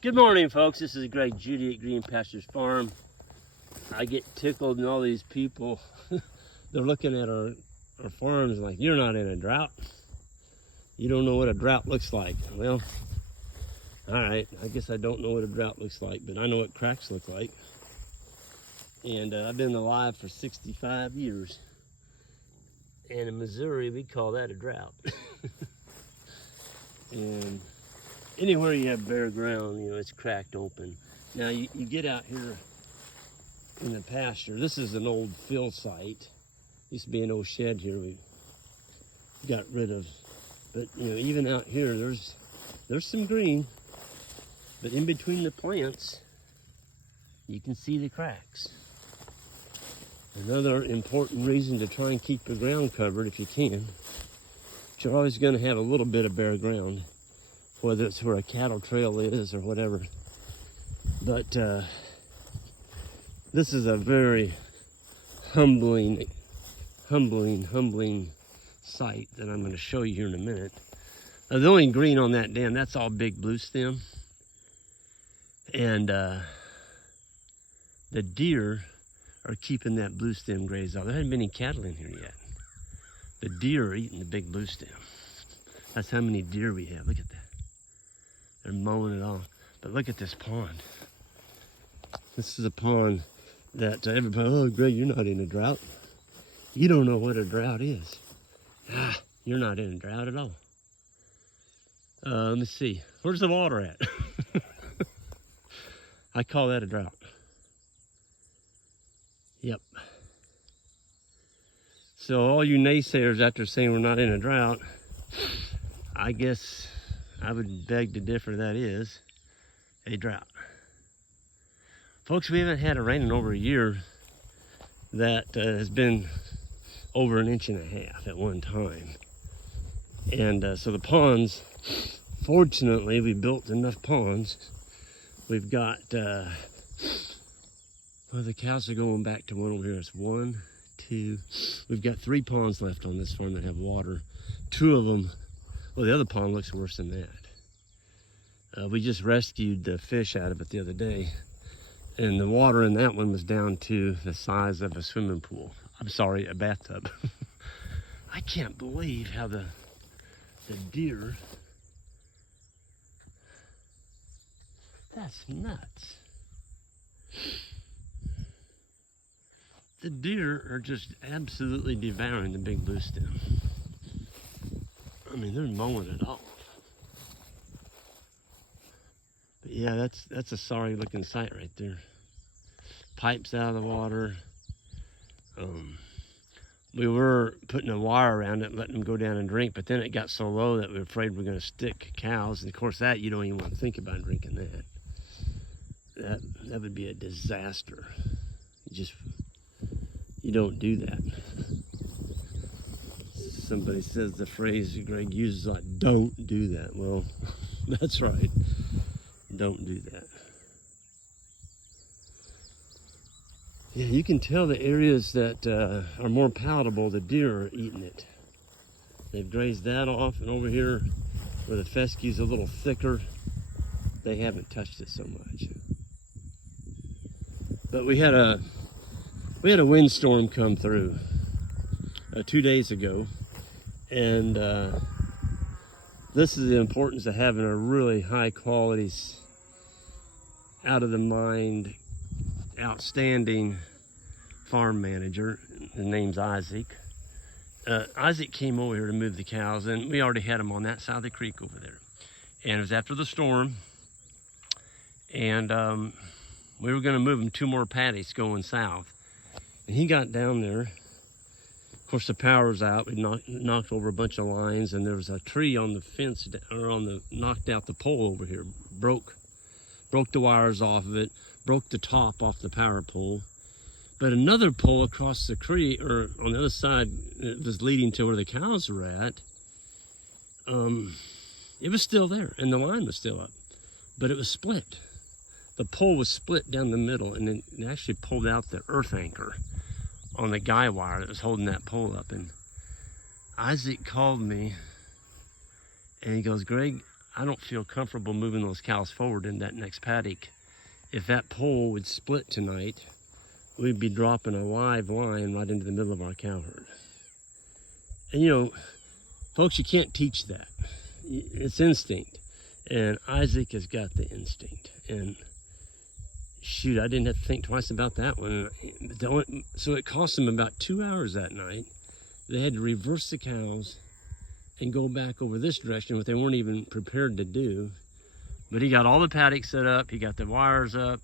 Good morning, folks. This is Greg Judy at Green Pastures Farm. I get tickled and all these people, they're looking at our farms like, you're not in a drought. You don't know what a drought looks like. Well, all right, I guess I don't know what a drought looks like, but I know what cracks look like. And I've been alive for 65 years. And in Missouri, we call that a drought. And anywhere you have bare ground, you know, it's cracked open. Now you get out here in the pasture. This is an old fill site. Used to be an old shed here we got rid of. But you know, even out here, there's some green. But in between the plants, you can see the cracks. Another important reason to try and keep your ground covered if you can. But you're always going to have a little bit of bare ground, whether it's where a cattle trail is or whatever. But this is a very humbling sight that I'm going to show you here in a minute. The only green on that dam, that's all big blue stem. And the deer are keeping that blue stem graze off. There haven't been any cattle in here yet. The deer are eating the big blue stem. That's how many deer we have. Look at that. They're mowing it off. But look at this pond. This is a pond that everybody, oh, Greg, you're not in a drought. You don't know what a drought is. You're not in a drought at all. Let me see. Where's the water at? I call that a drought. Yep. So all you naysayers out there saying we're not in a drought, I guess I would beg to differ. That is a drought. Folks, we haven't had a rain in over a year that has been over 1.5 inches at one time. And so the ponds, fortunately, we built enough ponds. We've got, well, the cows are going back to one over here. It's 1, 2, we've got 3 ponds left on this farm that have water. 2 of them, well, the other pond looks worse than that. We just rescued the fish out of it the other day, and the water in that one was down to the size of a swimming pool. I'm sorry, a bathtub. I can't believe how the deer, that's nuts. The deer are just absolutely devouring the big blue stem. I mean, they're mowing it off. But yeah, that's a sorry looking sight right there. Pipes out of the water. We were putting a wire around it, letting them go down and drink, but then it got so low that we were afraid we were going to stick cows. And of course, that you don't even want to think about drinking that. That would be a disaster. You don't do that. Somebody says the phrase Greg uses, like, don't do that. Well, that's right. Don't do that. Yeah, you can tell the areas that are more palatable, the deer are eating it. They've grazed that off, and over here where the fescue's a little thicker, they haven't touched it so much. But we had a windstorm come through 2 days ago, and this is the importance of having a really high quality, out of the mind, outstanding farm manager. His name's Isaac. Isaac came over here to move the cows, and we already had them on that side of the creek over there. And it was after the storm, and we were going to move them 2 more paddies going south. And he got down there. Of course, the power was out. We knocked over a bunch of lines, and there was a tree on the fence, or knocked out the pole over here. Broke the wires off of it, broke the top off the power pole. But another pole across the creek, or on the other side, it was leading to where the cows were at. It was still there, and the line was still up, but it was split. The pole was split down the middle, and then it actually pulled out the earth anchor on the guy wire that was holding that pole up. And Isaac called me, and he goes, Greg, I don't feel comfortable moving those cows forward in that next paddock. If that pole would split tonight, we'd be dropping a live line right into the middle of our cow herd. And you know, folks, you can't teach that. It's instinct. And Isaac has got the instinct. And shoot, I didn't have to think twice about that one. So it cost them about 2 hours that night. They had to reverse the cows and go back over this direction, what they weren't even prepared to do. But he got all the paddocks set up, he got the wires up,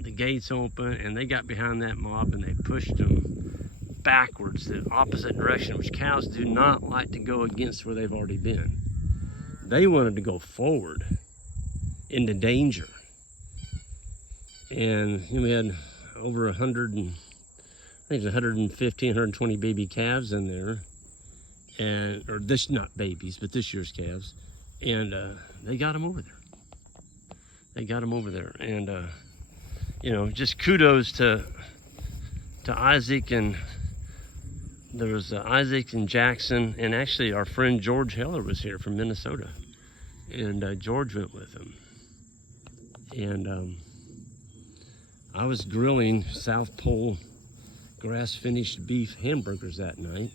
the gates open, and they got behind that mob and they pushed them backwards, the opposite direction, which cows do not like to go against where they've already been. They wanted to go forward into danger. And we had over 100 and I think it was 115, 120 baby calves in there. And, or this, not babies, but this year's calves. And they got them over there. They got them over there. And, you know, just kudos to Isaac, and there was Isaac and Jackson, and actually our friend George Heller was here from Minnesota. And George went with him. And I was grilling South Pole grass-finished beef hamburgers that night,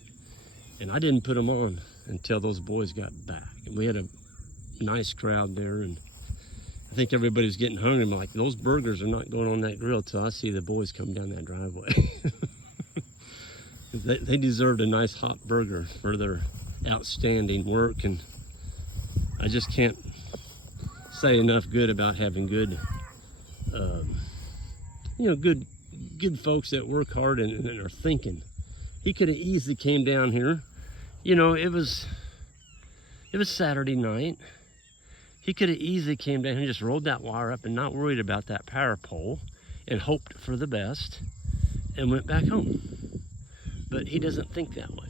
and I didn't put them on until those boys got back. And we had a nice crowd there, and I think everybody's getting hungry. I'm like, those burgers are not going on that grill till I see the boys come down that driveway. They deserved a nice hot burger for their outstanding work, and I just can't say enough good about having good, you know, good folks that work hard and are thinking. He could have easily came down here. You know, it was Saturday night. He could have easily came down here and just rolled that wire up and not worried about that power pole and hoped for the best and went back home. But he doesn't think that way.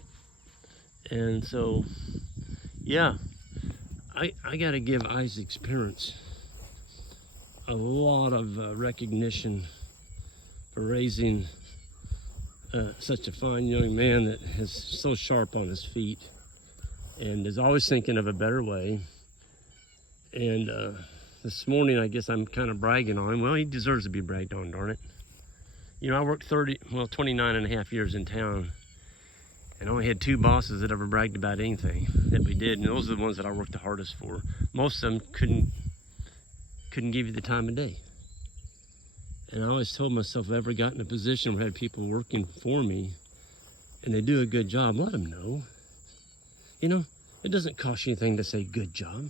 And so, yeah, I got to give Isaac's parents a lot of recognition for raising such a fine young man that is so sharp on his feet and is always thinking of a better way. And this morning, I guess I'm kind of bragging on him. Well, he deserves to be bragged on, darn it. You know, I worked 29 and a half years in town, and I only had 2 bosses that ever bragged about anything that we did, and those are the ones that I worked the hardest for. Most of them couldn't give you the time of day. And I always told myself, if I ever got in a position where I had people working for me and they do a good job, let them know. You know, it doesn't cost you anything to say good job.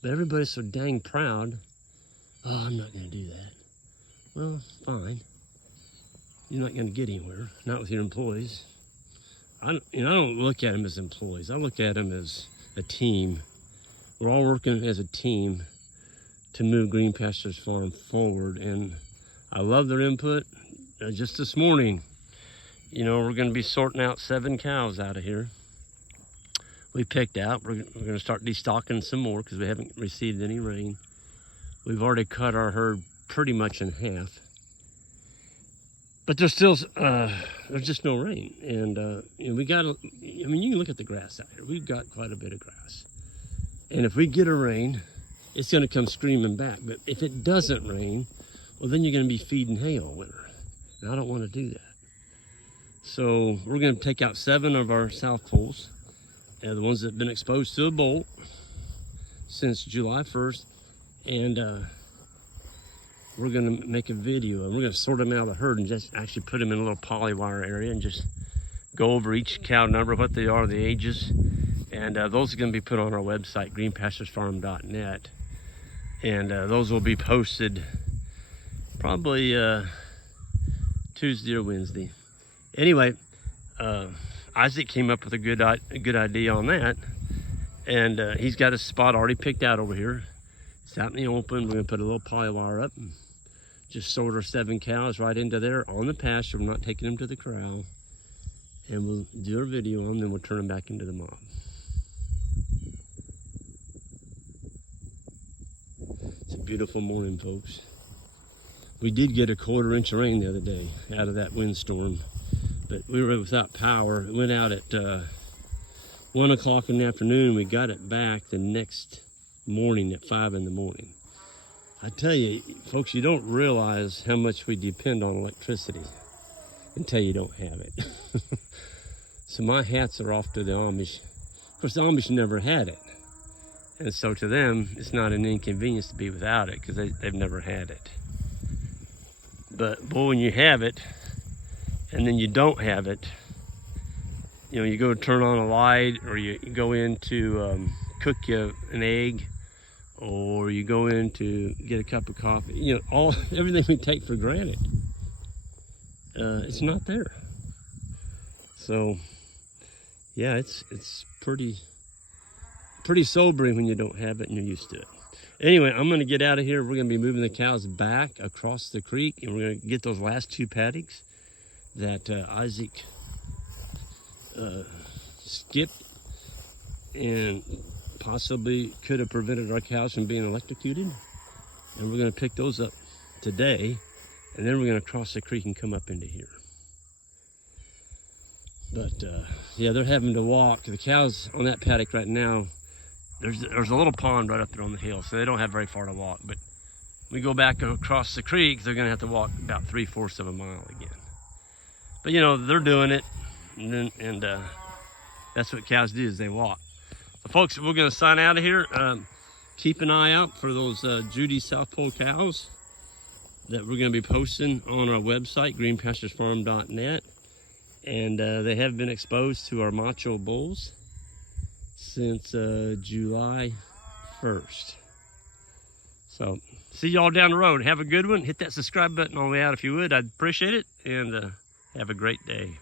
But everybody's so dang proud. Oh, I'm not going to do that. Well, fine. You're not going to get anywhere, not with your employees. I don't look at them as employees. I look at them as a team. We're all working as a team to move Green Pastures Farm forward, and I love their input. Just this morning, you know, we're going to be sorting out 7 cows out of here. We picked out. We're going to start destocking some more because we haven't received any rain. We've already cut our herd pretty much in half, but there's still there's just no rain, and you know, we got. I mean, you can look at the grass out here. We've got quite a bit of grass, and if we get a rain, it's going to come screaming back. But if it doesn't rain, well, then you're going to be feeding hay all winter. And I don't want to do that. So we're going to take out 7 of our South Poles, the ones that have been exposed to a bolt since July 1st. And we're going to make a video, and we're going to sort them out of the herd and just actually put them in a little poly wire area and just go over each cow number, what they are, the ages. And those are going to be put on our website, greenpasturesfarm.net. And those will be posted probably Tuesday or Wednesday. Anyway, Isaac came up with a good idea on that, and he's got a spot already picked out over here. It's out in the open. We're going to put a little poly wire up and just sort our 7 cows right into there on the pasture. We're not taking them to the corral, and we'll do our video on them, then we'll turn them back into the mob. It's a beautiful morning, folks. We did get a 1/4 inch of rain the other day out of that windstorm, but we were without power. It went out at 1 o'clock in the afternoon. We got it back the next morning at 5 in the morning. I tell you, folks, you don't realize how much we depend on electricity until you don't have it. So my hats are off to the Amish. Of course, the Amish never had it. And so to them, it's not an inconvenience to be without it because they've never had it. But boy, when you have it, and then you don't have it, you know, you go turn on a light, or you go in to cook you an egg, or you go in to get a cup of coffee, you know, everything we take for granted, it's not there. So yeah, it's pretty sobering when you don't have it and you're used to it. Anyway, I'm gonna get out of here. We're gonna be moving the cows back across the creek, and we're gonna get those last 2 paddocks that Isaac skipped and possibly could have prevented our cows from being electrocuted. And we're gonna pick those up today, and then we're gonna cross the creek and come up into here. But yeah, they're having to walk. The cows on that paddock right now, there's a little pond right up there on the hill, so they don't have very far to walk. But we go back across the creek, they're gonna have to walk about 3/4 of a mile again. But you know, they're doing it, and that's what cows do, is they walk. So folks, we're gonna sign out of here. Keep an eye out for those Judy South Pole cows that we're gonna be posting on our website, greenpasturesfarm.net. And they have been exposed to our macho bulls since July 1st. So see y'all down the road. Have a good one. Hit that subscribe button on the way out if you would. I'd appreciate it. And have a great day.